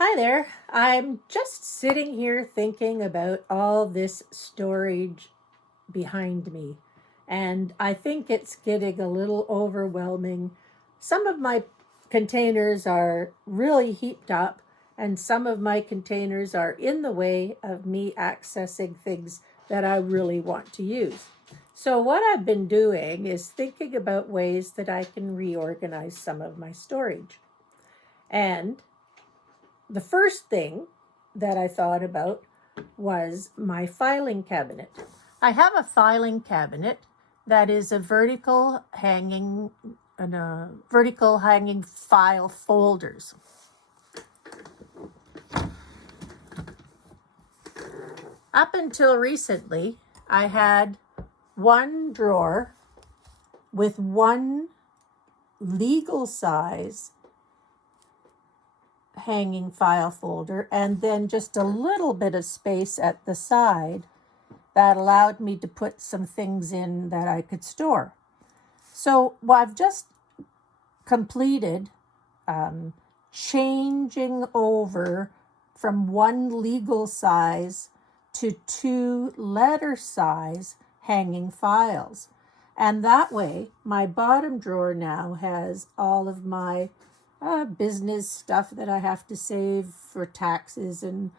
Hi there. I'm just sitting here thinking about all this storage behind me, and I think it's getting a little overwhelming. Some of my containers are really heaped up, and some of my containers are in the way of me accessing things that I really want to use. So, what I've been doing is thinking about ways that I can reorganize some of my storage. And the first thing that I thought about was my filing cabinet. I have a filing cabinet that is a vertical hanging file folders. Up until recently, I had one drawer with one legal size hanging file folder and then just a little bit of space at the side that allowed me to put some things in that I could store. So I've just completed changing over from one legal size to two letter size hanging files. And that way, my bottom drawer now has all of my business stuff that I have to save for taxes and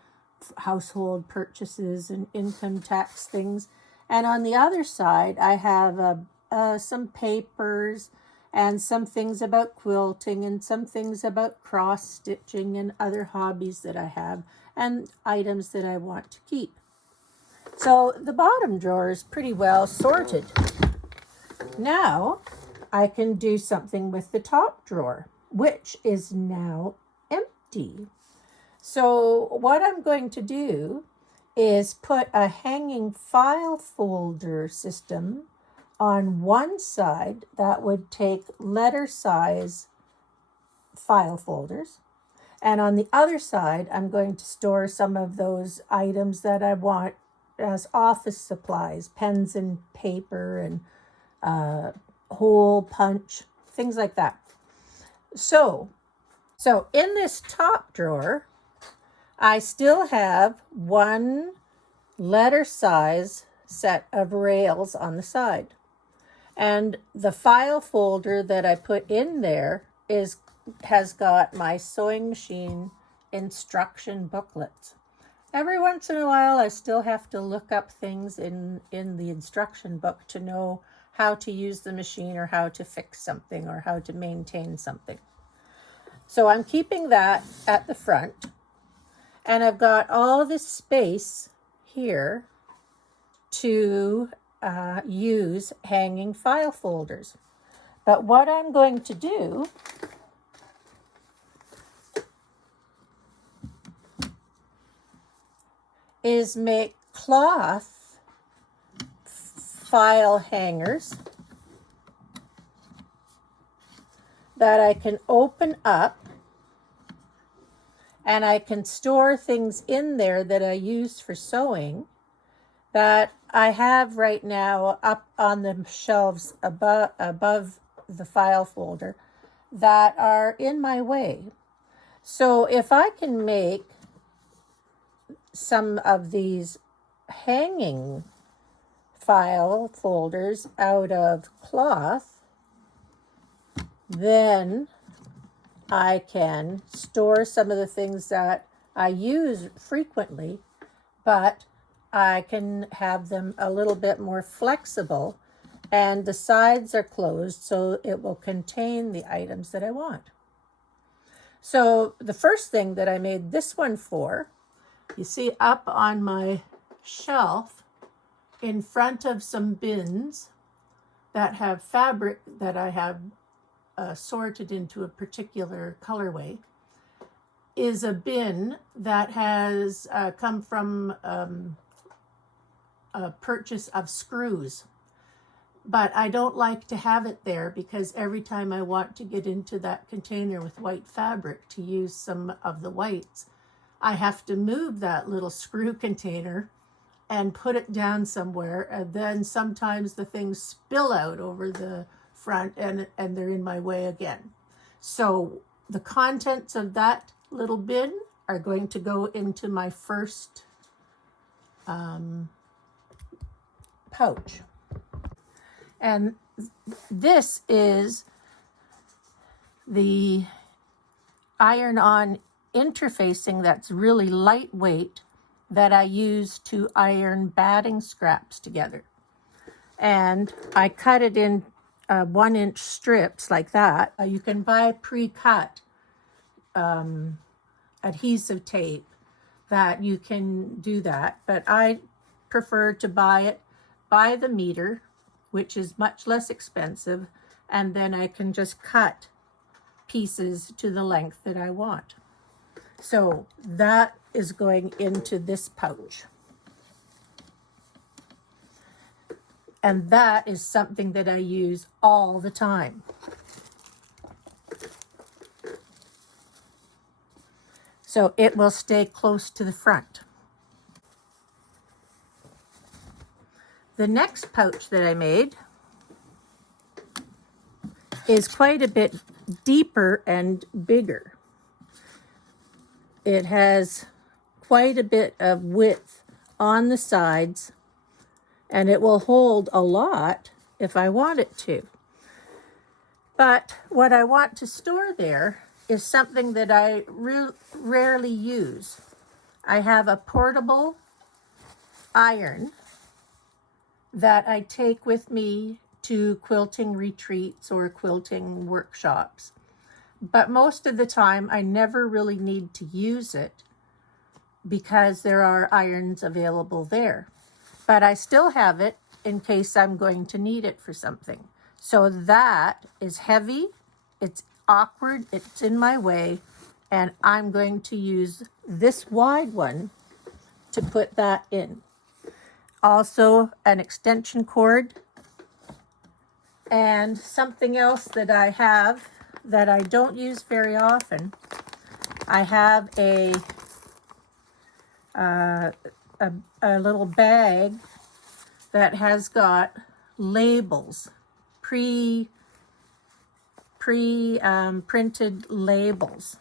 household purchases and income tax things. And on the other side, I have some papers and some things about quilting and some things about cross stitching and other hobbies that I have and items that I want to keep. So the bottom drawer is pretty well sorted. Now I can do something with the top drawer, which is now empty. So what I'm going to do is put a hanging file folder system on one side that would take letter size file folders. And on the other side, I'm going to store some of those items that I want as office supplies, pens and paper and hole punch, things like that. So in this top drawer, I still have one letter size set of rails on the side. And the file folder that I put in there has got my sewing machine instruction booklets. Every once in a while, I still have to look up things in the instruction book to know how to use the machine or how to fix something or how to maintain something. So I'm keeping that at the front, and I've got all this space here to use hanging file folders. But what I'm going to do is make cloth file hangers that I can open up, and I can store things in there that I use for sewing that I have right now up on the shelves above the file folder that are in my way. So if I can make some of these hanging file folders out of cloth, then I can store some of the things that I use frequently, but I can have them a little bit more flexible, and the sides are closed so it will contain the items that I want. So the first thing that I made this one for, you see up on my shelf in front of some bins that have fabric that I have sorted into a particular colorway, is a bin that has come from a purchase of screws. But I don't like to have it there because every time I want to get into that container with white fabric to use some of the whites, I have to move that little screw container and put it down somewhere, and then sometimes the things spill out over the front and they're in my way again. So the contents of that little bin are going to go into my first pouch. And this is the iron-on interfacing that's really lightweight that I use to iron batting scraps together. And I cut it in 1-inch strips like that. You can buy pre-cut adhesive tape that you can do that, but I prefer to buy it by the meter, which is much less expensive, and then I can just cut pieces to the length that I want. So that is going into this pouch. And that is something that I use all the time. So it will stay close to the front. The next pouch that I made is quite a bit deeper and bigger. It has quite a bit of width on the sides, and it will hold a lot if I want it to. But what I want to store there is something that I rarely use. I have a portable iron that I take with me to quilting retreats or quilting workshops. But most of the time, I never really need to use it because there are irons available there. But I still have it in case I'm going to need it for something. So that is heavy, it's awkward, it's in my way, and I'm going to use this wide one to put that in. Also, an extension cord, and something else that I have that I don't use very often. I have a little bag that has got labels, printed labels.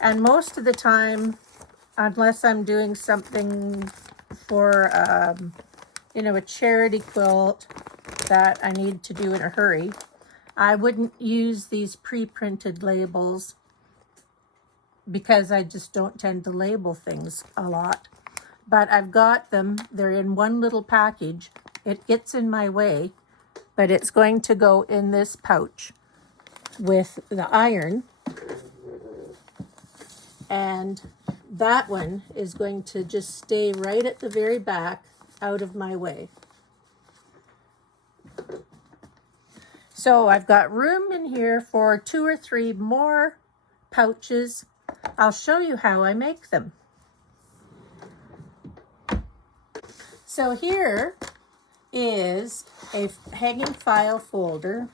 And most of the time, unless I'm doing something for a charity quilt that I need to do in a hurry, I wouldn't use these pre-printed labels because I just don't tend to label things a lot. But I've got them, they're in one little package. It gets in my way, but it's going to go in this pouch with the iron. And that one is going to just stay right at the very back, out of my way. So I've got room in here for 2 or 3 more pouches. I'll show you how I make them. So here is a hanging file folder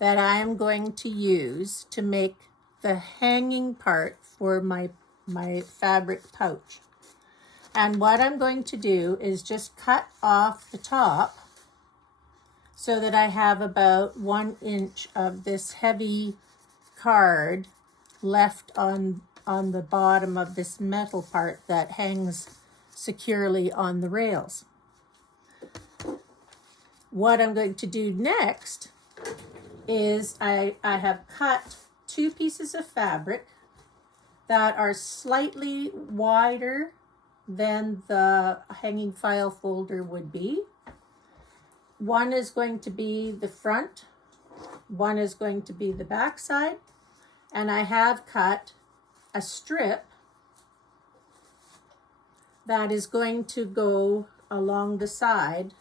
that I am going to use to make the hanging part for my fabric pouch. And what I'm going to do is just cut off the top so that I have about 1 inch of this heavy card left on the bottom of this metal part that hangs securely on the rails. What I'm going to do next is I have cut 2 pieces of fabric that are slightly wider than the hanging file folder would be. One is going to be the front, one is going to be the back side, and I have cut a strip that is going to go along the side,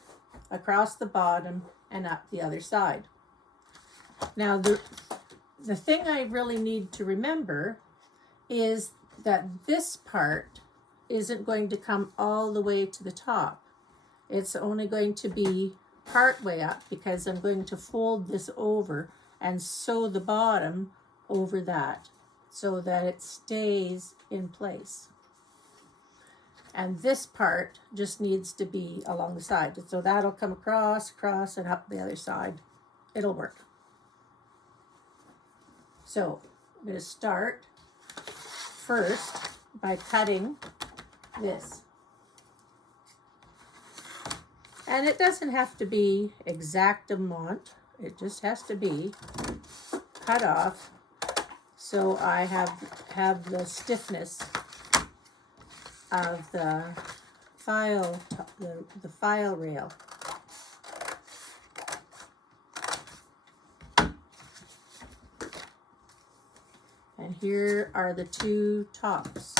across the bottom, and up the other side. Now, the thing I really need to remember is that this part isn't going to come all the way to the top. It's only going to be part way up because I'm going to fold this over and sew the bottom over that so that it stays in place. And this part just needs to be along the side. So that'll come across, and up the other side. It'll work. So I'm going to start first by cutting this. And it doesn't have to be exact amount. It just has to be cut off so I have the stiffness of the file rail. And here are the two tops.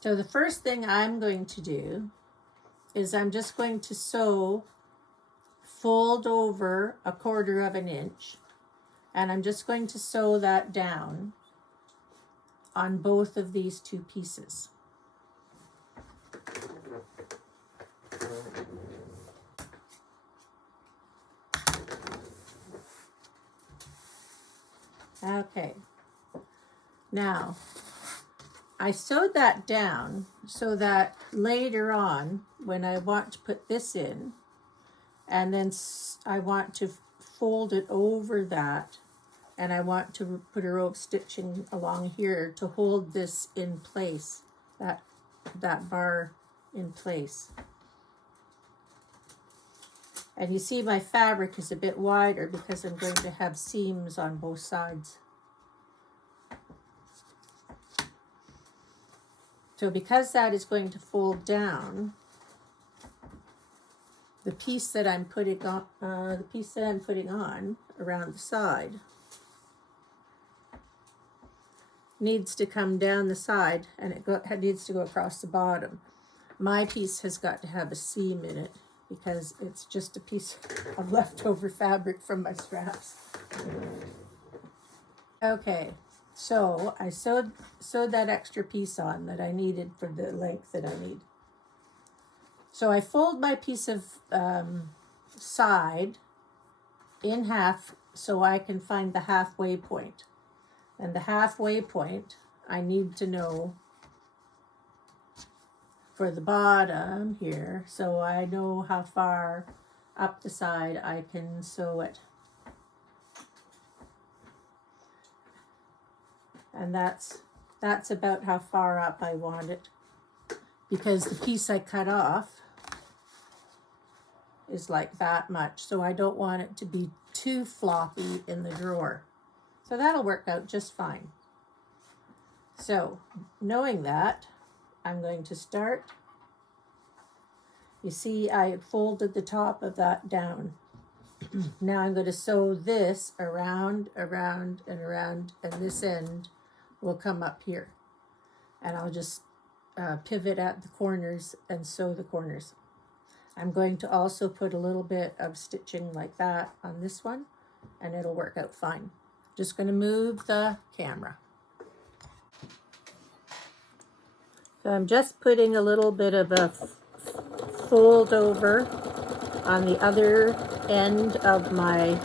So the first thing I'm going to do is I'm just going to sew, fold over 1/4 of an inch, and I'm just going to sew that down on both of these two pieces. Okay, now I sewed that down so that later on, when I want to put this in, and then I want to fold it over that, and I want to put a row of stitching along here to hold this in place, that bar in place. And you see my fabric is a bit wider because I'm going to have seams on both sides. So because that is going to fold down, the piece that I'm putting on around the side needs to come down the side, and it needs to go across the bottom. My piece has got to have a seam in it because it's just a piece of leftover fabric from my straps. Okay. So I sewed that extra piece on that I needed for the length that I need. So I fold my piece of side in half so I can find the halfway point. And the halfway point I need to know for the bottom here, so I know how far up the side I can sew it. And that's about how far up I want it, because the piece I cut off is like that much, so I don't want it to be too floppy in the drawer. So that'll work out just fine. So knowing that, I'm going to start. You see I folded the top of that down. Now I'm going to sew this around, and this end will come up here. And I'll just pivot at the corners and sew the corners. I'm going to also put a little bit of stitching like that on this one, and it'll work out fine. Just going to move the camera. So I'm just putting a little bit of a fold over on the other end of my,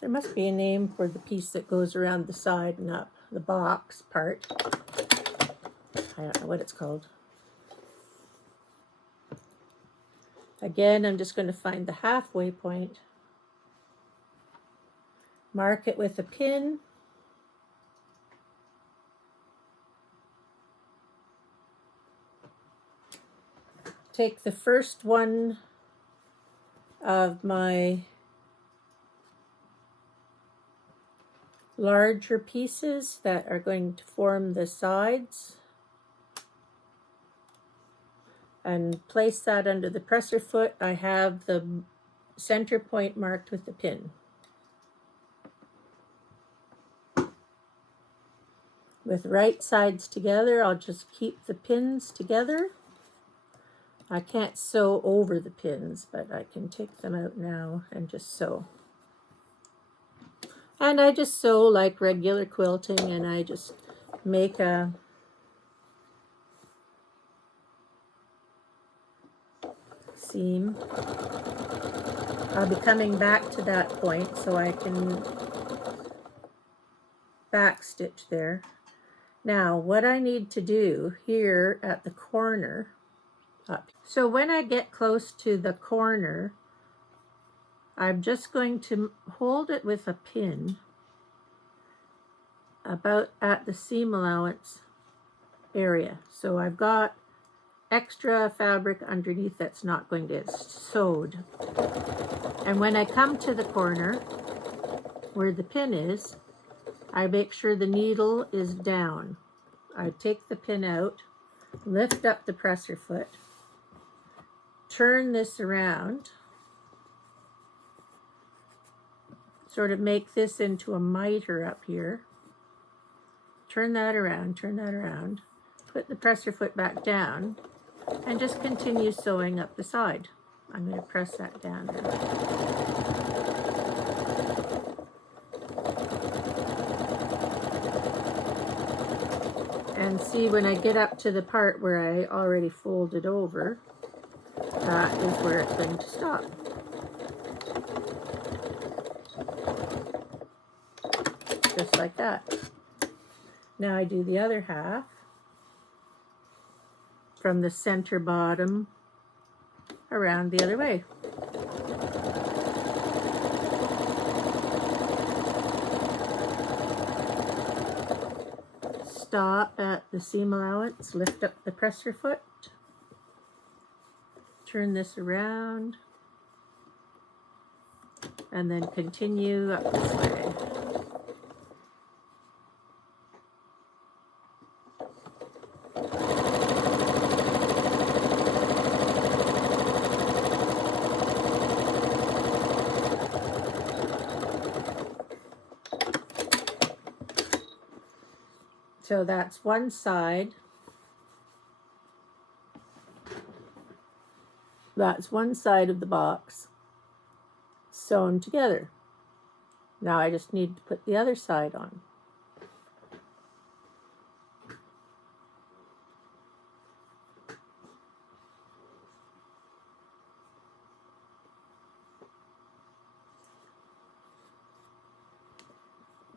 there must be a name for the piece that goes around the side and up, the box part. I don't know what it's called. Again, I'm just going to find the halfway point, mark it with a pin, take the first one of my larger pieces that are going to form the sides and place that under the presser foot. I have the center point marked with the pin. With right sides together, I'll just keep the pins together. I can't sew over the pins, but I can take them out now and just sew. And I just sew like regular quilting, and I just make a seam. I'll be coming back to that point so I can back stitch there. Now what I need to do here at the corner, up. So when I get close to the corner, I'm just going to hold it with a pin about at the seam allowance area. So I've got extra fabric underneath that's not going to get sewed. And when I come to the corner where the pin is, I make sure the needle is down. I take the pin out, lift up the presser foot, turn this around, sort of make this into a miter up here, turn that around, put the presser foot back down, and just continue sewing up the side. I'm going to press that down now. And see, when I get up to the part where I already folded over, that is where it's going to stop. Just like that. Now I do the other half from the center bottom around the other way. Stop at the seam allowance, lift up the presser foot, turn this around, and then continue up this way. So that's one side. That's one side of the box sewn together. Now I just need to put the other side on.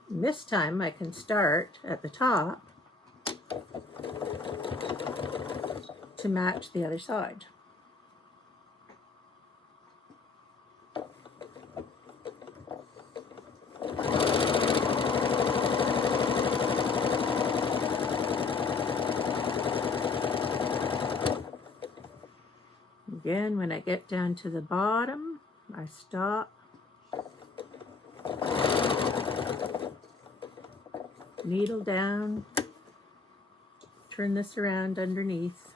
And this time I can start at the top to match the other side. Again, when I get down to the bottom, I stop, needle down, turn this around underneath,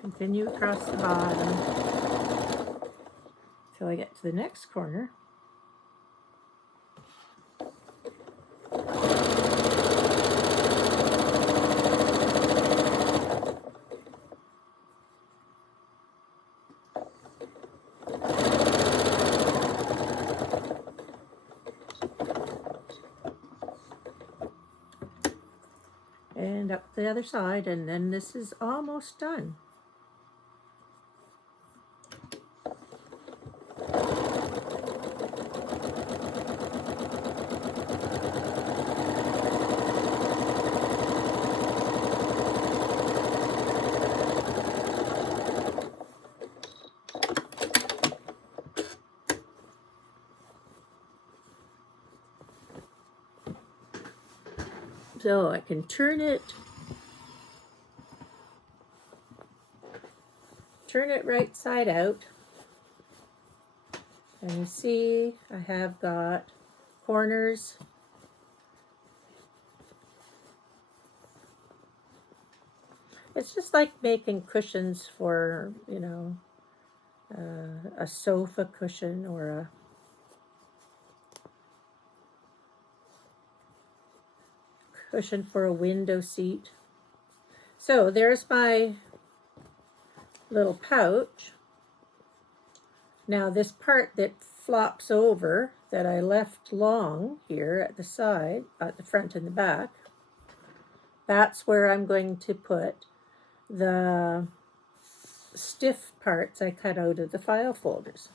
continue across the bottom till I get to the next corner. And up the other side, and then this is almost done. So I can turn it right side out, and you see I have got corners. It's just like making cushions for, you know, a sofa cushion or a cushion for a window seat. So there's my little pouch. Now this part that flops over that I left long here at the side, at the front and the back, that's where I'm going to put the stiff parts I cut out of the file folders.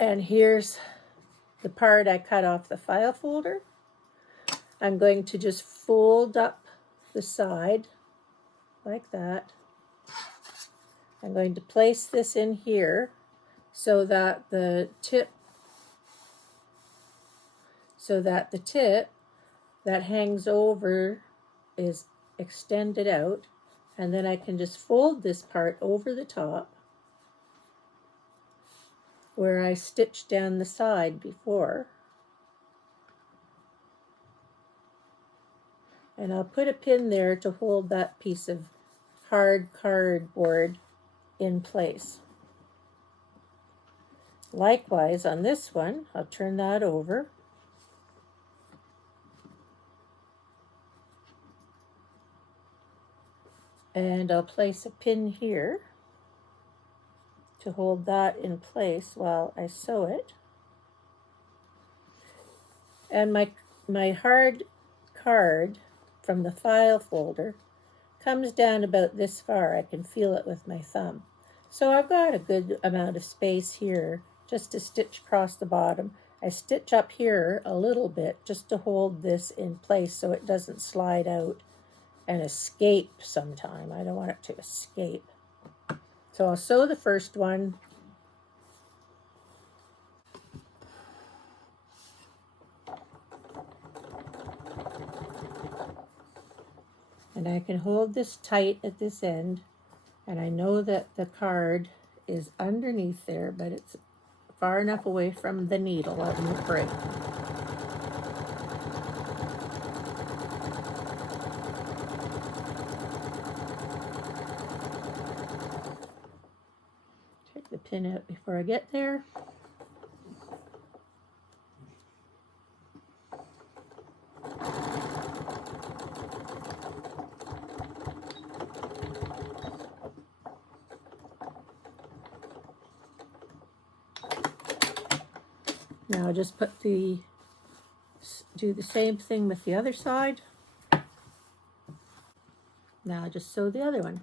And here's the part I cut off the file folder. I'm going to just fold up the side like that. I'm going to place this in here so that the tip that hangs over is extended out, and then I can just fold this part over the top where I stitched down the side before. And I'll put a pin there to hold that piece of hard cardboard in place. Likewise on this one, I'll turn that over. And I'll place a pin here to hold that in place while I sew it. And my hard card from the file folder comes down about this far. I can feel it with my thumb. So I've got a good amount of space here just to stitch across the bottom. I stitch up here a little bit just to hold this in place so it doesn't slide out and escape sometime. I don't want it to escape. So I'll sew the first one. And I can hold this tight at this end, and I know that the card is underneath there, but it's far enough away from the needle it won't break. Take the pin out before I get there. Now just do the same thing with the other side. Now just sew the other one.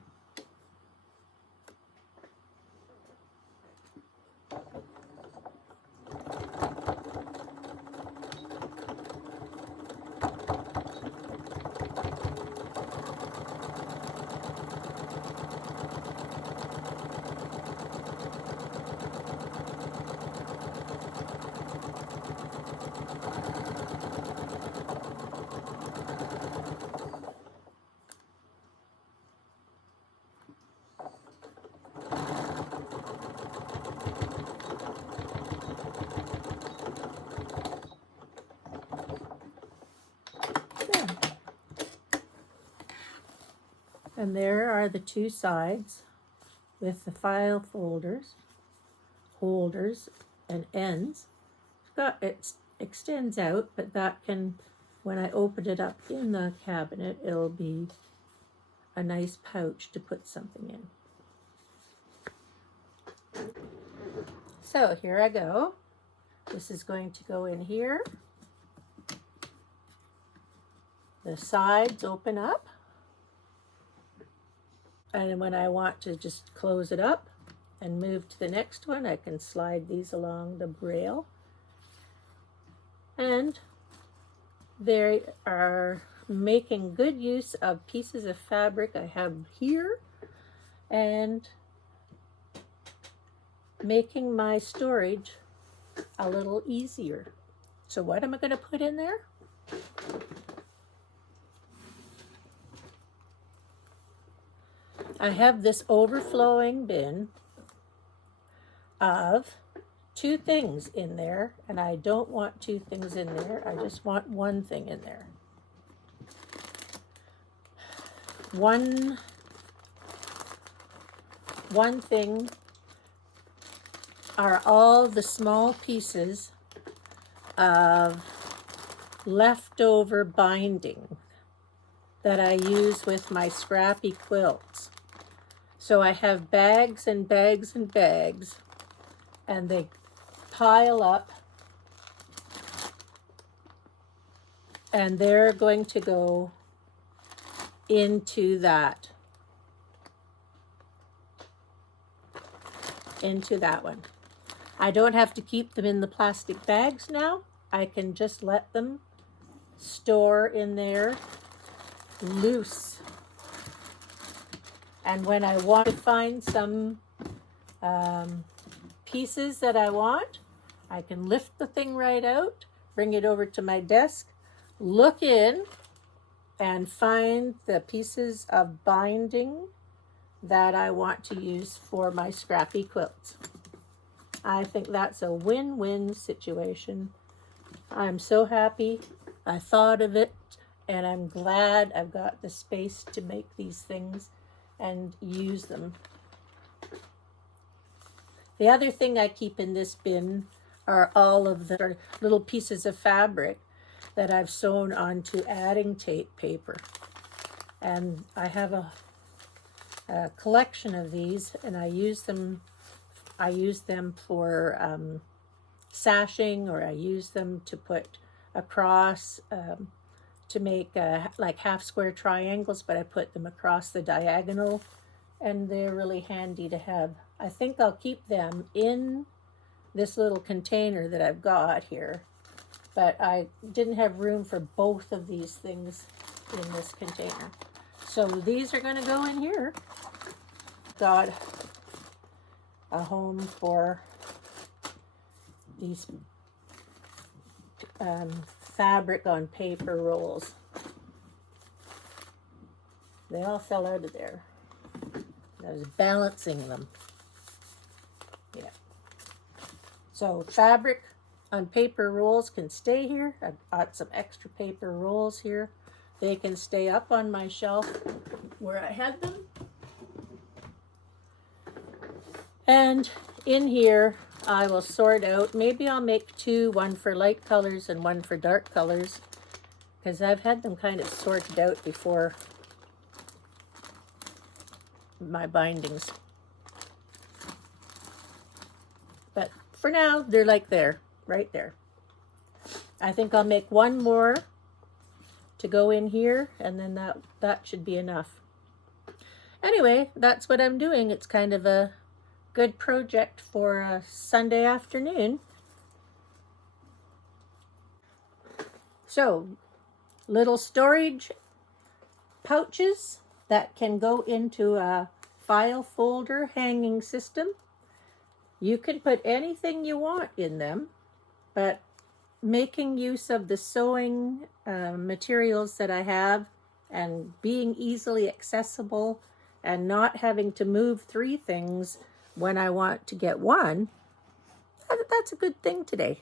And there are the two sides with the file holders and ends. It extends out, but that can, when I open it up in the cabinet, it'll be a nice pouch to put something in. So here I go. This is going to go in here. The sides open up. And when I want to just close it up and move to the next one, I can slide these along the rail. And they are making good use of pieces of fabric I have here and making my storage a little easier. So what am I going to put in there? I have this overflowing bin of 2 things in there, and I don't want 2 things in there. I just want 1 thing in there. One thing are all the small pieces of leftover binding that I use with my scrappy quilts. So I have bags and bags and bags, and they pile up, and they're going to go into that one. I don't have to keep them in the plastic bags now. I can just let them store in there loose. And when I want to find some pieces that I want, I can lift the thing right out, bring it over to my desk, look in, and find the pieces of binding that I want to use for my scrappy quilts. I think that's a win-win situation. I'm so happy I thought of it, and I'm glad I've got the space to make these things and use them. The other thing I keep in this bin are all of the little pieces of fabric that I've sewn onto adding tape paper. And I have a collection of these, and I use them for sashing, or I use them to put across to make like half square triangles, but I put them across the diagonal, and they're really handy to have. I think I'll keep them in this little container that I've got here, but I didn't have room for both of these things in this container. So these are going to go in here. Got a home for these fabric on paper rolls. They all fell out of there. I was balancing them. Yeah. So fabric on paper rolls can stay here. I've got some extra paper rolls here. They can stay up on my shelf where I had them. And in here, I will sort out, maybe I'll make two, one for light colors and one for dark colors, because I've had them kind of sorted out before my bindings. But for now, they're like there, right there. I think I'll make one more to go in here, and then that should be enough. Anyway, that's what I'm doing. It's kind of a good project for a Sunday afternoon. So, little storage pouches that can go into a file folder hanging system. You can put anything you want in them, but making use of the sewing materials that I have and being easily accessible and not having to move 3 things when I want to get one, that's a good thing today.